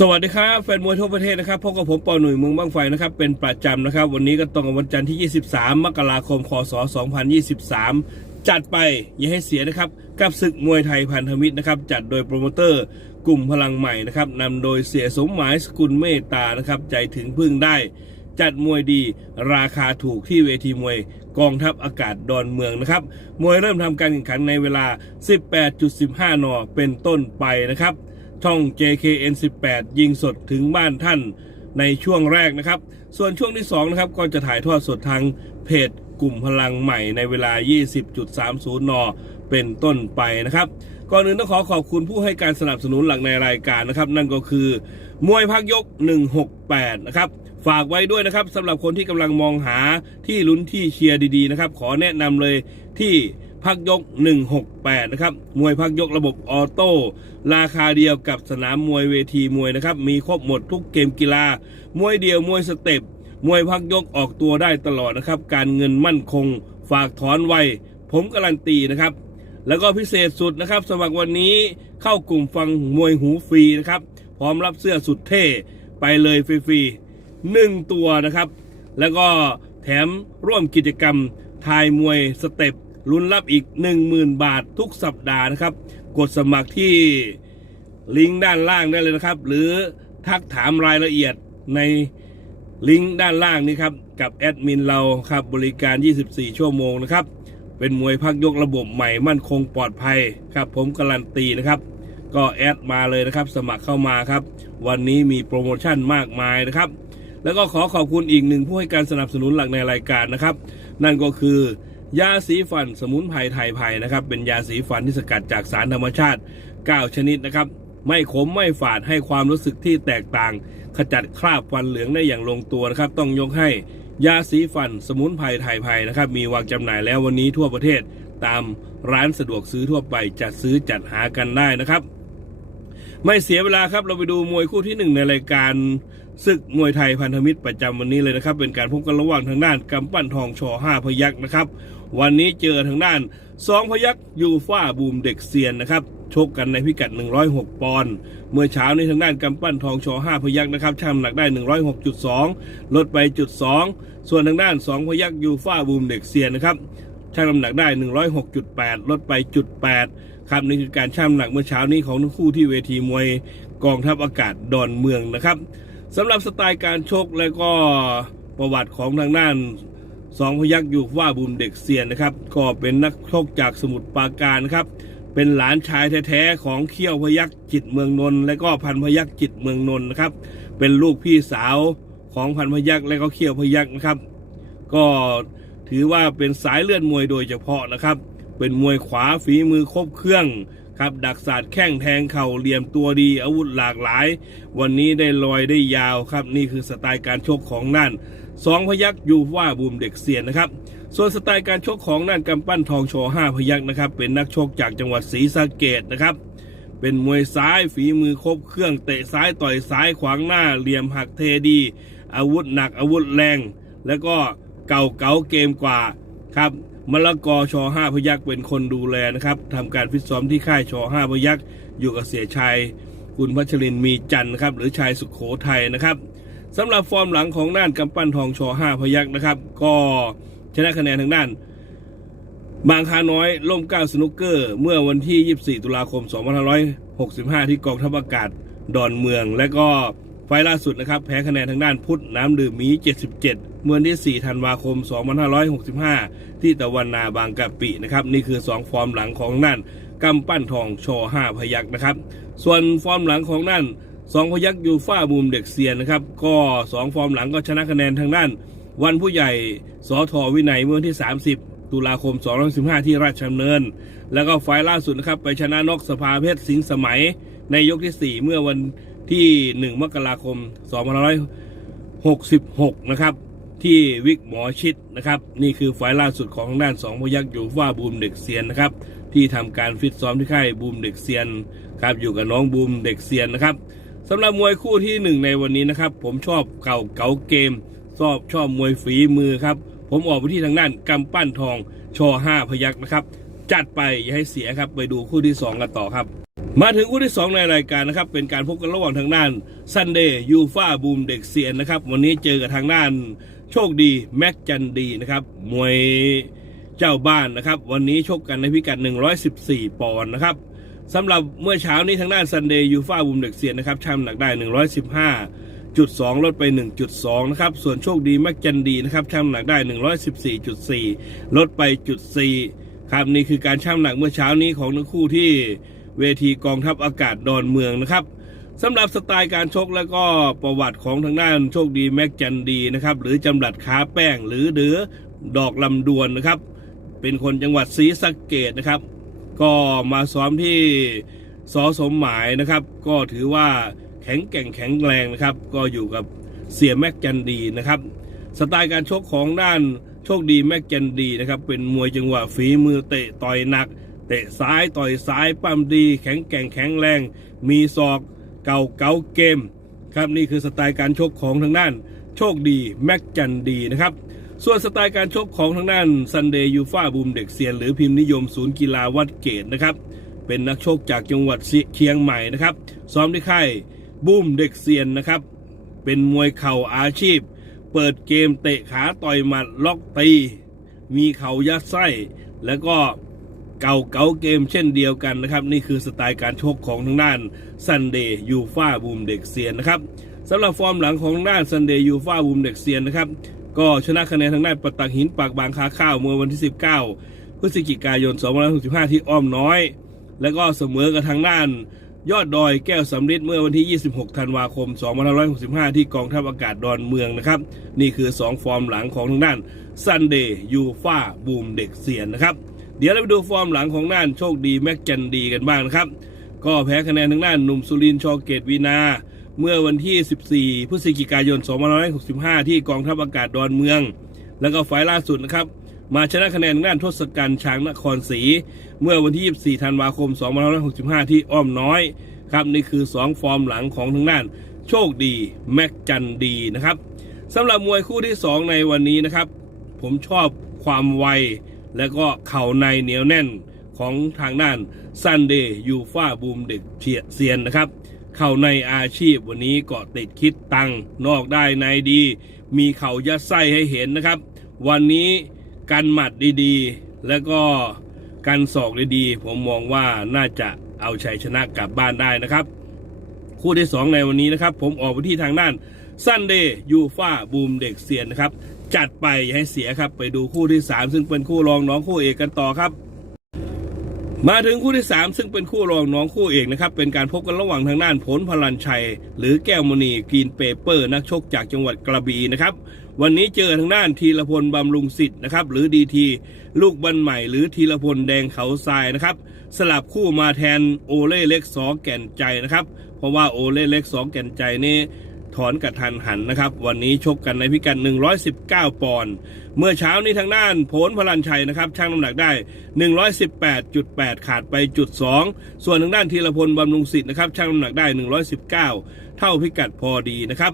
สวัสดีครับแฟนมวยทั่วประเทศนะครับพบกับผมปอหนุ่ยเมืองบ้างไฟนะครับเป็นประจำนะครับ วันนี้ก็ตรงกับวันจันทร์ที่ 23 มกราคม คศ 2023 จัดไปอย่าให้เสียนะครับ กับศึกมวยไทยพันธมิตรนะครับ จัดโดยโปรโมเตอร์กลุ่มพลังใหม่นะครับนำโดยเสียสมหมายสกุลเมตตานะครับ ใจถึงพึ่งได้ จัดมวยดีราคาถูกที่เวทีมวยกองทัพอากาศดอนเมืองนะครับ มวยเริ่มทำการแข่งขันในเวลา 18.15 น เป็นต้นไปนะครับ ช่อง JKN 18 ยิงสดถึงบ้านท่านในช่วงแรกนะครับ ส่วนช่วงที่2นะครับก็จะถ่ายทอดสดทางเพจกลุ่มพลังใหม่ในเวลา 20.30 น เป็นต้นไปนะครับ ก่อนอื่นต้องขอขอบคุณผู้ให้การสนับสนุนหลักในรายการนะครับ นั่นก็คือ มวยพักยก 168 นะครับ ฝากไว้ด้วยนะครับสำหรับคนที่กำลังมองหาที่ลุ้นที่เชียร์ดีๆนะครับ ขอแนะนำเลยที่ พักยก 168 นะครับ มวยพักยกระบบออโต้ ราคาเดียวกับสนามมวยเวทีมวยนะครับ มีครบหมดทุกเกมกีฬา มวยเดียวมวยสเต็ป มวยพักยกออกตัวได้ตลอดนะครับ การเงินมั่นคง ฝากถอนไว ผมการันตีนะครับ แล้วก็พิเศษสุดนะครับ สมัครวันนี้เข้ากลุ่มฟังมวยหูฟรีนะครับ พร้อมรับเสื้อสุดเท่ไปเลยฟรีๆหนึ่งตัวนะครับ แล้วก็แถมร่วมกิจกรรมทายมวยสเต็ป ลุ้นรับอีก 10,000 บาททุกสัปดาห์นะครับ กดสมัครที่ลิงก์ด้านล่างได้เลยนะครับ หรือทักถามรายละเอียดในลิงก์ด้านล่างนี้ครับ กับแอดมินเราครับบริการ 24 ชั่วโมงนะครับ เป็นมวยพักยกระบบใหม่มั่นคงปลอดภัยครับ ผมการันตีนะครับ ก็แอดมาเลยนะครับ สมัครเข้ามาครับ วันนี้มีโปรโมชั่นมากมายนะครับ แล้วก็ขอขอบคุณอีกหนึ่งผู้ให้การสนับสนุนหลักในรายการนะครับ นั่นก็คือ ยาสีฟันสมุนไพรไทยไผ่นะครับ เป็นยาสีฟันที่สกัดจากสารธรรมชาติ 9 ชนิดนะครับ ไม่ขมไม่ฝาดให้ความรู้สึกที่แตกต่าง ขจัดคราบฟันเหลืองได้อย่างลงตัวนะครับ ต้องยกให้ยาสีฟันสมุนไพรไทยไผ่นะครับ มีวางจำหน่ายแล้ววันนี้ทั่วประเทศตามร้านสะดวกซื้อทั่วไปจัดซื้อจัดหากันได้นะครับ ไม่เสียเวลาครับเราไปดูมวยคู่ที่หนึ่งในรายการ ศึกมวยไทยพันธมิตรประจำวันนี้เลยนะครับ เป็นการพบกันระหว่างทางด้านกำปั้นทองชอห้าพยักษ์นะครับ วันนี้เจอทางด้านสองพยักษ์ยูฟ่าบูมเด็กเซียนนะครับชกกันในพิกัด 106 ปอนด์เมื่อเช้านี้ทางด้านกำปั้นทองชอห้าพยักษ์นะครับช่างน้ำหนักได้ 106.2 ลดไปจุด2ส่วนทางด้านสองพยักษ์ยูฟ่าบูมเด็กเซียนนะครับช่างน้ำหนักได้ 106.8 ลดไปจุด8ครับนี่คือการช่างน้ำหนักเมื่อเช้านี้ของทั้งคู่ที่เวทีมวยกองทัพอากาศดอนเมืองนะครับ สำหรับสไตล์การชกและก็ประวัติของทางด้านสองพยักษ์อยู่ว่าบุมเด็กเซียนนะครับ ก็เป็นนักชกจากสมุทรปราการนะครับ เป็นหลานชายแท้ๆของเขี้ยวพยักษ์จิตเมืองนนท์และก็พันพยักษ์จิตเมืองนนท์นะครับ เป็นลูกพี่สาวของพันพยักษ์และก็เขี้ยวพยักษ์นะครับ ก็ถือว่าเป็นสายเลือดมวยโดยเฉพาะนะครับ เป็นมวยขวาฝีมือครบเครื่อง ครับดักศาสตร์แข้งแทงเข่าเหลี่ยมตัวดีอาวุธหลากหลาย วันนี้ได้ลอยได้ยาวครับ นี่คือสไตล์การชกของนั่นสองพยักยูว่าบูมเด็กเซียนนะครับ ส่วนสไตล์การชกของนั่นกำปั้นทองโชว์ห้าพยักนะครับ เป็นนักชกจากจังหวัดศรีสะเกดนะครับ เป็นมวยซ้ายฝีมือครบเครื่องเตะซ้ายต่อยซ้ายขวางหน้าเหลี่ยมหักเทดี อาวุธหนักอาวุธแรง แล้วก็เก่าเก๋าเกมกว่าครับ มะละกอชอห้าพยักเป็นคนดูแลนะครับทำการฟิตซ้อมที่ค่ายชอห้าพยักอยู่กับเสียชัย คุณพัชรินมีจันนะครับหรือชายสุขโขทัยนะครับสำหรับฟอร์มหลังของน่านกำปั้นทองชอห้าพยักนะครับ ก็ชนะคะแนนทางด้าน บางคาน้อยล่มเก้าสนุกเกอร์ เมื่อวันที่ 24 ตุลาคม 2565 ที่กองทัพอากาศดอนเมือง และก็ ไฟล์ล่าสุดนะครับแพ้คะแนนทางด้านพุทธน้ำดื่มมี 77 เมื่อวันที่ 4 ธันวาคม 2565 ที่ตะวันนาบางกะปินะครับ นี่คือ 2 ฟอร์มหลังของนั่นกำปั้นทองโชว์5พยักนะครับ ส่วนฟอร์มหลังของนั่นสองพยักยูฟ่าบูมเด็กเซียนนะครับ ก็ 2 ฟอร์มหลังก็ชนะคะแนนทางด้าน วันผู้ใหญ่สอทอวินัยเมื่อวันที่ 30 ตุลาคม 2515 ที่ราชดำเนิน แล้วก็ไฟล์ล่าสุดนะครับไปชนะนกสภาเพชรสิงสมัยในยกที่ 4 เมื่อวัน ที่ 1 มกราคม2566 นะครับ ที่วิกหมอชิดนะครับ นี่คือไฟล์ล่าสุดของทางด้านสองพยักษ์อยู่ว่าบูมเด็กเซียนนะครับ ที่ทำการฟิตซ้อมที่ค่ายบูมเด็กเซียนครับอยู่กับน้องบูมเด็กเซียนนะครับสำหรับมวยคู่ที่หนึ่งในวันนี้นะครับ ผมชอบเก่าเก๋าเกมชอบชอบมวยฝีมือครับผมออกไปที่ทางด้านกำปั้นทองชอห้าพยักนะครับ จัดไปอย่าให้เสียครับ ไปดูคู่ที่สองกันต่อครับ มาถึงคู่ที่ 2 ในรายการนะครับ เป็นการพบกันระหว่างทางด้านซันเดย์ยูฟาบูมเด็กเซียนนะครับ วันนี้เจอกับทางด้านโชคดี แม็กจันดีนะครับ มวยเจ้าบ้านนะครับ วันนี้ชกกันในพิกัด 114 ปอนด์นะครับสำหรับเมื่อเช้านี้ทางด้านซันเดย์ยูฟาบูมเด็กเซียนนะครับช่างน้หนักได้ 115จุด2ลดไป 1.2 นะครับ ส่วนโชคดีแม็กจันดีนะครับช่างน้หนักได้ 114.4 ลดไปจุด4ครับนี่คือการช่างหนักเมื่อเช้านี้ของทั้งคู่ที่ เวทีกองทัพอากาศดอนเมืองนะครับสำหรับสไตล์การชกแล้วก็ประวัติของทางด้านโชคดีแม็กจันดีนะครับหรือจำรัดขาแป้งหรือเดือดอกลำดวนนะครับ เป็นคนจังหวัดศรีสะเกดนะครับ ก็มาซ้อมที่สอสมหมายนะครับ ก็ถือว่าแข็งแกร่งแข็งแรงนะครับ ก็อยู่กับเสียแม็กจันดีนะครับ สไตล์การชกของด้านโชคดีแม็กจันดีนะครับ เป็นมวยจังหวะฝีมือเตะต่อยหนัก เตะซ้ายต่อยซ้ายปั้มดีแข็งแกร่งแข็งแรง มีศอกเก่าเก่าเกม ครับนี่คือสไตล์การชกของทางด้าน โชคดีแม็กจันดีนะครับ ส่วนสไตล์การชกของทางด้านซันเดย์ยูฟาบูมเด็กเซียนหรือพิมพ์นิยมศูนย์กีฬาวัดเกตนะครับเป็นนักชกจากจังหวัดเชียงใหม่นะครับซ้อมที่ค่ายบูมเด็กเซียนนะครับ เป็นมวยเข่าอาชีพ เปิดเกมเตะขาต่อยหมัดล็อกตี มีเข่ายัดไส้ แล้วก็ เก่าเก๋าเกมเช่นเดียวกันนะครับ นี่คือสไตล์การชกของทางด้านซันเดย์ยูฟาบูมเด็กเซียนนะครับสำหรับฟอร์มหลังของทางด้านซันเดย์ยูฟาบูมเด็กเซียนนะครับก็ชนะคะแนนทางด้านปะตักหินปากบางคาข้าวเมื่อวันที่ 19 พฤศจิกายน 2565 ที่อ้อมน้อย แล้วก็เสมอกับทางด้าน ยอดดอยแก้วสำริดเมื่อวันที่ 26 ธันวาคม 2565 ที่กองทัพอากาศดอนเมืองนะครับ นี่คือ 2 ฟอร์มหลังของทางด้านซันเดย์ยูฟาบูมเด็กเสียนนะครับ เดี๋ยวเราไปดูฟอร์มหลังของด้านโชคดีแม็กจันดีกันบ้างนะครับ ก็แพ้คะแนนทางด้านหนุ่มสุรินชอเกตวีนา เมื่อวันที่ 14 พฤศจิกายน 2565 ที่กองทัพอากาศดอนเมือง แล้วก็ไฟล์ล่าสุดนะครับมาชนะคะแนนทางด้านทศกัณฐ์ช้างนครศรีเมื่อวันที่ 24 ธันวาคม 2565 ที่อ้อมน้อยครับนี่คือ 2 ฟอร์มหลังของทางด้าน โชคดีแม็กจันดีนะครับสำหรับมวยคู่ที่ 2 ในวันนี้นะครับ ผมชอบความไว และก็เข่าในเหนียวแน่นของทางด้านซันเดย์ยูฟ่าบูมเด็กเชียเซียนนะครับ เข่าในอาชีพวันนี้เกาะติดคิดตังนอกได้ในดี มีเข่ายัดไส้ให้เห็นนะครับ วันนี้กันหมัดดีๆ แล้วก็กันศอกดีๆ ผมมองว่าน่าจะเอาชัยชนะกลับบ้านได้นะครับ คู่ที่ 2 ในวันนี้นะครับ ผมออกไปที่ทางด้านซันเดย์ยูฟ่าบูมเด็กเซียนนะครับ จัดไปอย่าให้เสียครับ ไปดูคู่ที่ 3 ซึ่งเป็นคู่รองน้องคู่เอกกันต่อครับ มาถึงคู่ที่ 3 ซึ่งเป็นคู่รองน้องคู่เอกนะครับ เป็นการพบกันระหว่างทางด้านผลพลันชัย หรือแก้วมณีกรีนเปเปอร์ นักชกจากจังหวัดกระบี่นะครับ วันนี้เจอทางด้านทีละพลบำรุงสิทธิ์นะครับ หรือดีทีลูกบันใหม่ หรือทีละพลแดงเขาทรายนะครับ สลับคู่มาแทนโอเล่เล็กสอแก่นใจนะครับ เพราะว่าโอเล่เล็กสอแก่นใจนี่ ถอนกระทันหันนะครับ วันนี้ชกกันในพิกัด119 ปอนด์เมื่อเช้านี้ทางด้านโผลพลันชัยนะครับช่างน้ำหนักได้ 118.8 ขาดไปจุด2ส่วนทางด้านธีรพลบำรุงสิทธิ์นะครับช่างน้ำหนักได้ 119 เท่าพิกัดพอดีนะครับ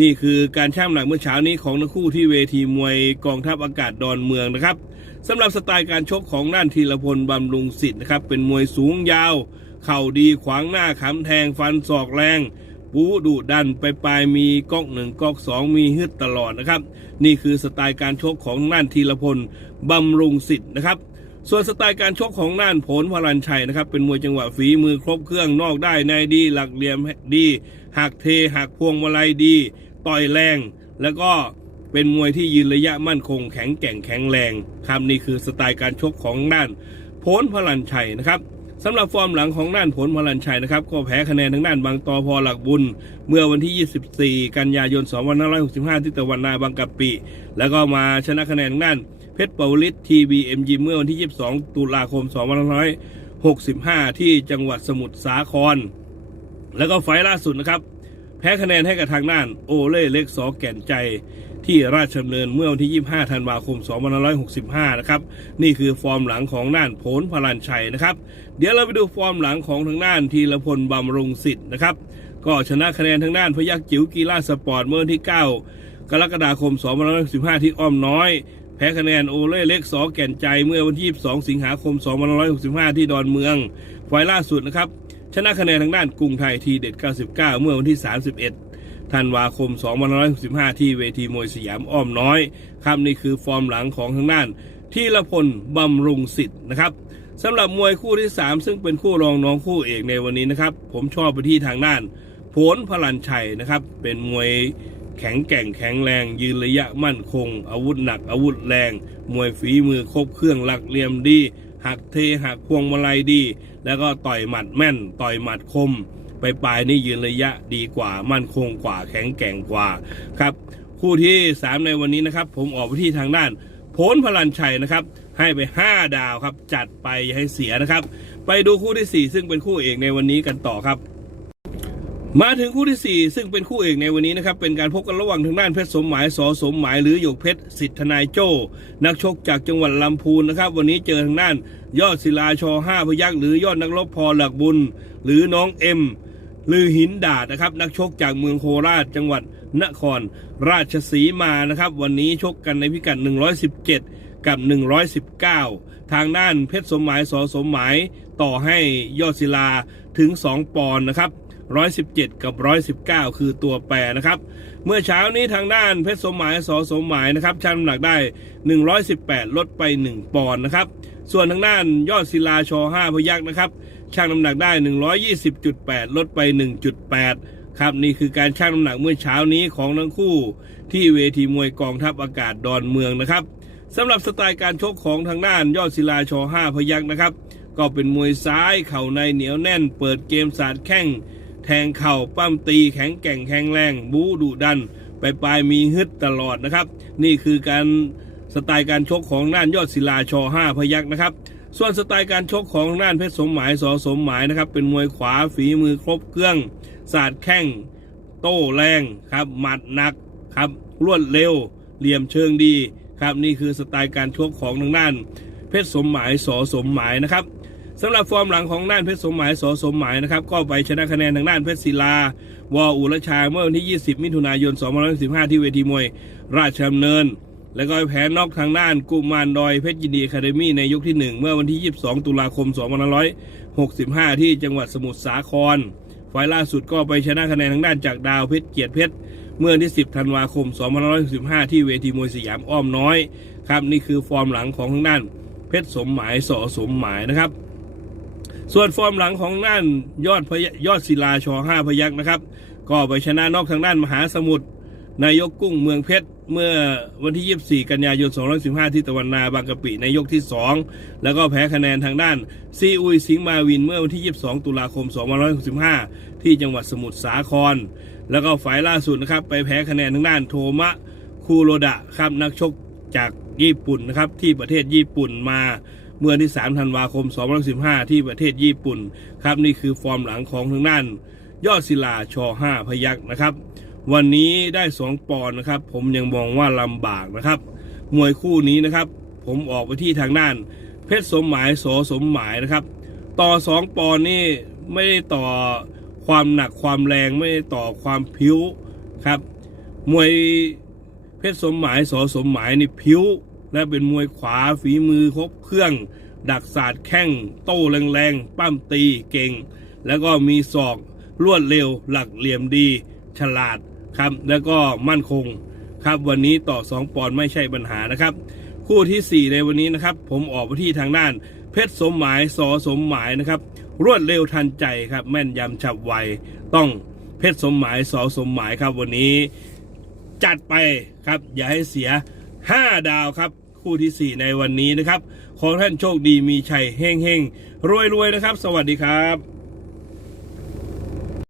นี่คือการช่างน้ำหนักเมื่อเช้านี้ของทั้งคู่ที่เวทีมวยกองทัพอากาศดอนเมืองนะครับสำหรับสไตล์การชกของด้านธีรพลบำรุงสิทธิ์นะครับเป็นมวยสูงยาว เข่าดีขวางหน้าขำแทงฟันศอกแรง ปูดุดันไปปลายมีก๊อกหนึ่งก๊อกสองมีฮึดตลอดนะครับ นี่คือสไตล์การชกของน่านธีรพลบำรุงสิทธิ์นะครับ ส่วนสไตล์การชกของน่านผลพลันชัยนะครับ เป็นมวยจังหวะฝีมือครบเครื่องนอกได้ในดี หลักเหลี่ยมดีหักเทหักพวงมาลัยดี ต่อยแรง แล้วก็เป็นมวยที่ยืนระยะมั่นคงแข็งแกร่งแข็งแรงครับนี่คือสไตล์การชกของน่านผลพลันชัยนะครับ สำหรับฟอร์มหลังของด้านผลพลันชัยนะครับ ก็แพ้คะแนนทางด้านบางตอพอหลักบุญ เมื่อวันที่ 24 กันยายน 2565 ที่ตะวันนาบางกะปิ แล้วก็มาชนะคะแนนทางด้านเพชรปาลิสทีบีเอ็มยิมเมื่อวันที่ 22 ตุลาคม 2565 ที่จังหวัดสมุทรสาคร แล้วก็ไฟล์ล่าสุดนะครับ แพ้คะแนนให้กับทางด้านโอเล่เล็กสอแก่นใจ ที่ราชดำเนินเมื่อวันที่ 25 ธันวาคม 2565 นะครับ นี่คือฟอร์มหลังของด้านโผลพลันชัยนะครับ เดี๋ยวเราไปดูฟอร์มหลังของทางด้านทีละพลบำรุงสิทธิ์นะครับ ก็ชนะคะแนนทางด้านพยักจิ๋วกีฬาสปอร์ตเมื่อวันที่ 9 กรกฎาคม 2565 ที่อ้อมน้อยแพ้คะแนนโอเล่เล็กสอแก่นใจเมื่อวันที่ 22 สิงหาคม 2565 ที่ดอนเมืองไฟล์ล่าสุดนะครับ ชนะคะแนนทางด้านกรุงไทยทีเด็ด 99 เมื่อวันที่ 31 ธันวาคม 2565 ที่เวทีมวยสยามอ้อมน้อยครับนี่คือฟอร์มหลังของทางด้านทีละพลบำรุงสิทธิ์นะครับสำหรับมวยคู่ที่ 3 ซึ่งเป็นคู่รองน้องคู่เอกในวันนี้นะครับ ผมชอบไปที่ทางด้านผลพลันชัยนะครับ เป็นมวยแข็งแกร่งแข็งแรง ยืนระยะมั่นคง อาวุธหนักอาวุธแรง มวยฝีมือครบเครื่องหลักเหลี่ยมดี หักเทหักพวงมาลัยดี แล้วก็ต่อยหมัดแม่น ต่อยหมัดคม ปปลายนี่ยืนระยะดีกว่ามั่นคงกว่าแข็งแกร่งกว่าครับคู่ที่ 3 ในวันนี้นะครับ ผมออกไปที่ทางด้านโผลพลันชัยนะครับ ให้ไป 5 ดาวครับ จัดไปอย่าให้เสียนะครับ ไปดูคู่ที่ 4 ซึ่งเป็นคู่เอกในวันนี้กันต่อครับมาถึงคู่ที่ 4 ซึ่งเป็นคู่เอกในวันนี้นะครับ เป็นการพบกันระหว่างทางด้านเพชรสมหมายสอสมหมายหรือหยกเพชรสิทธนายโจ้ นักชกจากจังหวัดลำพูนนะครับ วันนี้เจอทางด้านยอดศิลาชอห้าพยักษ์หรือยอดนักรบพอหลักบุญ หรือน้องเอ็ม ลือหินดาดนะครับ นักชกจากเมืองโคราชจังหวัดนครราชสีมานะครับ วันนี้ชกกันในพิกัด 117 กับ 119 ทางด้านเพชรสมหมายสอสมหมายต่อให้ยอดศิลาถึง 2 ปอนด์นะครับ117 กับ 119 คือตัวแปรนะครับ เมื่อเช้านี้ทางด้านเพชรสมหมายสอสมหมายนะครับชั่งน้ำหนักได้ 118 ลดไป 1 ปอนด์นะครับ ส่วนทางด้านยอดศิลาชอ5พยักษ์นะครับ ชั่งน้ำหนักได้ 120.8 ลดไป 1.8 ครับนี่คือการชั่งน้ำหนักเมื่อเช้านี้ของทั้งคู่ ที่เวทีมวยกองทัพอากาศดอนเมืองนะครับสำหรับสไตล์การชกของทางด้านยอดศิลาชอ5พยักษ์นะครับ ก็เป็นมวยซ้ายเข่าในเหนียวแน่น เปิดเกมสาดแข้งแทงเข่าปั้มตีแข็งแกร่งแข็งแรง บูดุดัน ไปปลายมีฮึดตลอดนะครับ นี่คือการสไตล์การชกของด้านยอดศิลาชอ5พยักษ์นะครับ ส่วนสไตล์การชกของด้านเพชรสมหมายสอสมหมายนะครับ เป็นมวยขวาฝีมือครบเครื่องศาสาดแข้งโต้แรงครับหมัดหนักครับรวดเร็ว เหลี่ยมเชิงดีครับนี่คือสไตล์การชกของทางด้าน เพชรสมหมายสอสมหมายนะครับสำหรับฟอร์มหลังของด้านเพชรสมหมายสอสมหมายนะครับก็ไปชนะคะแนนทางด้านเพชรศิลาวออุรชาเมื่อวันที่ 20 มิถุนายน 2515 ที่เวทีมวย ราชดำเนิน แล้วก็แพ้นอกทางด้านกุมารดอยเพชรยินดีอะคาเดมี่ในยกที่ 1 เมื่อวันที่ 22 ตุลาคม 2565 ที่จังหวัดสมุทรสาคร ไฟล์ล่าสุดก็ไปชนะคะแนนทางด้านจากดาวเพชรเกียรติเพชร เมื่อวันที่ 10 ธันวาคม 2565 ที่เวทีมวยสยามอ้อมน้อย ครับนี่คือฟอร์มหลังของทางด้านเพชรสมหมายสอสมหมายนะครับ ส่วนฟอร์มหลังของด้านยอดพยยอดศิลาชอห้าพยักษ์นะครับ ก็ไปชนะนอกทางด้านมหาสมุทร นายกกุ้งเมืองเพชรเมื่อวันที่ 24 กันยายน2515 ที่ตะวันนาบางกะปิในยกที่ 2 แล้วก็แพ้คะแนนทางด้านซีอุยสิงมาวินเมื่อวันที่ 22 ตุลาคม 2565 ที่จังหวัดสมุทรสาคร แล้วก็ฝ่ายล่าสุดนะครับไปแพ้คะแนนทางด้านโทมะคูโรดะครับนักชกจากญี่ปุ่นนะครับที่ประเทศญี่ปุ่นมาเมื่อวันที่ 3 ธันวาคม 2015 ที่ประเทศญี่ปุ่นครับนี่คือฟอร์มหลังของทางด้าน ยอดศิลาชอ5พยักษ์นะครับ วันนี้ได้2ปอนนะครับ ผมยังมองว่าลำบากนะครับ มวยคู่นี้นะครับ ผมออกไปที่ทางด้าน เพชรสมหมายโสสมหมายนะครับ ต่อ2ปอนนี่ไม่ได้ต่อความหนักความแรงไม่ได้ต่อความพิ้วครับ มวยเพชรสมหมายโสสมหมายนี่พิ้ว และเป็นมวยขวาฝีมือครบเครื่อง ดักศาสตร์แข้งโต้แรงๆปั้มตีเก่ง แล้วก็มีศอกรวดเร็วหลักเหลี่ยมดี ฉลาด ครับ แล้วก็มั่นคงครับวันนี้ต่อ 2 ปอนด์ไม่ใช่ปัญหานะครับ คู่ทีสี่ 4 ในวันนี้นะครับ ผมออกไปที่ทางด้าน เพชรสมหมายสอสมหมายนะครับ รวดเร็วทันใจครับ แม่นยำฉับไวต้องเพชรสมหมายสอสมหมายครับ วันนี้จัดไปครับ อย่าให้เสีย 5 ดาวครับ คู่ทีสี่4 ในวันนี้นะครับ ขอท่านโชคดีมีชัยเฮงเฮงรวยรวยๆนะครับ สวัสดีครับ